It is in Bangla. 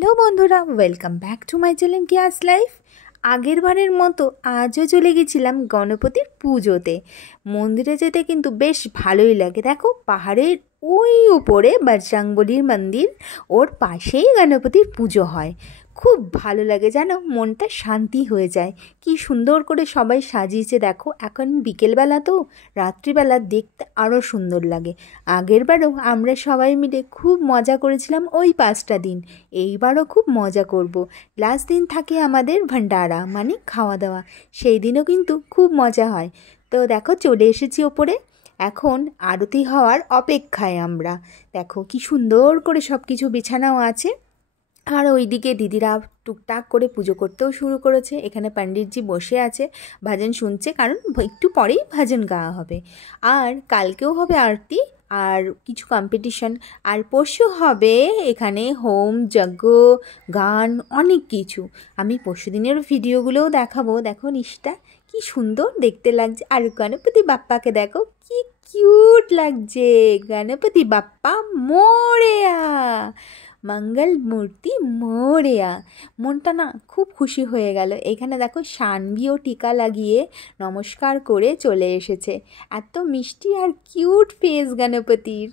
হ্যালো বন্ধুরা, welcome back to my channel gas life. আগের বারের মতো আজও চলে গেছিলাম গণপতির পুজোতে। মন্দিরে যেতে কিন্তু বেশ ভালোই লাগে। দেখো, পাহাড়ের ওই উপরে বজরংবলীর মন্দির, ওর পাশেই গণপতির পুজো হয়। খুব ভালো লাগে, জানো, মনটা শান্তি হয়ে যায়। কি সুন্দর করে সবাই সাজিয়েছে দেখো। এখন বিকেলবেলা তো, রাত্রিবেলা দেখতে আরও সুন্দর লাগে। আগেরবারও আমরা সবাই মিলে খুব মজা করেছিলাম ওই 5টা দিন। এইবারও খুব মজা করব। লাস্ট দিন থাকে আমাদের ভান্ডারা, মানে খাওয়া দাওয়া। সেই দিনও কিন্তু খুব মজা হয়। তো দেখো, চলে এসেছি ওপরে। এখন আরতি হওয়ার অপেক্ষায় আমরা। দেখো কি সুন্দর করে সব কিছু বিছানাও আছে। আর ওইদিকে দিদিরা টুকটাক করে পুজো করতেও শুরু করেছে। এখানে পণ্ডিতজি বসে আছে, ভজন শুনছে, কারণ একটু পরেই ভজন গাওয়া হবে। আর কালকেও হবে আরতি, আর কিছু কম্পিটিশন। আর পরশু হবে এখানে হোম, যজ্ঞ, গান, অনেক কিছু। আমি পরশু দিনের ভিডিওগুলোও দেখাবো। দেখো নিশটা কি সুন্দর দেখতে লাগছে। আর গণপতি বাপ্পাকে দেখো কি কিউট লাগছে। গণপতি বাপ্পা মোরেয়া, মঙ্গল মূর্তি মোরেয়া। মনটা না খুব খুশি হয়ে গেল। এখানে দেখো সানভিও টিকা লাগিয়ে নমস্কার করে চলে এসেছে। এত মিষ্টি আর কিউট ফেস গণপতির।